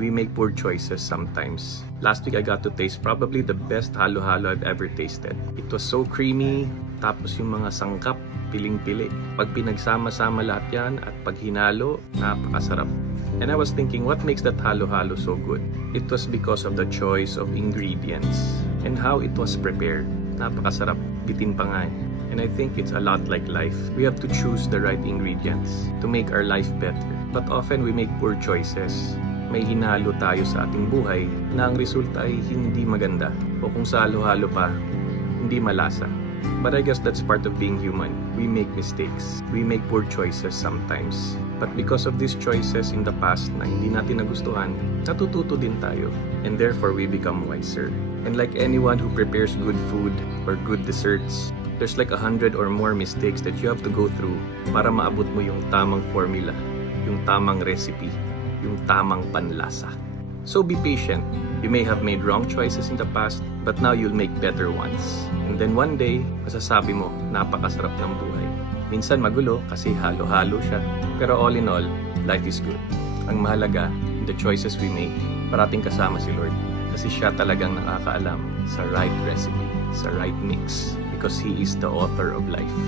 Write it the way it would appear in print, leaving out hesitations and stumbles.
We make poor choices sometimes. Last week I got to taste probably the best halo-halo I've ever tasted. It was so creamy, tapos yung mga sangkap, piling-pili. Pag pinagsama-sama lahat yan at pag hinalo, napakasarap. And I was thinking, what makes that halo-halo so good? It was because of the choice of ingredients and how it was prepared. Napakasarap, bitin pa nga eh. And I think it's a lot like life. We have to choose the right ingredients to make our life better. But often we make poor choices. May hinalo tayo sa ating buhay na ang resulta ay hindi maganda. O kung sa halo-halo pa, hindi malasa. But I guess that's part of being human. We make mistakes. We make poor choices sometimes. But because of these choices in the past na hindi natin nagustuhan, natututo din tayo. And therefore, we become wiser. And like anyone who prepares good food or good desserts, there's like 100 or more mistakes that you have to go through para maabot mo yung tamang formula, yung tamang recipe, yung tamang panlasa. So be patient. You may have made wrong choices in the past, but now you'll make better ones. And then one day, masasabi mo, napakasarap ng buhay. Minsan magulo kasi halo-halo siya. Pero all in all, life is good. Ang mahalaga, in the choices we make, parating kasama si Lord. Kasi siya talagang nakakaalam sa right recipe, sa right mix. Because He is the author of life.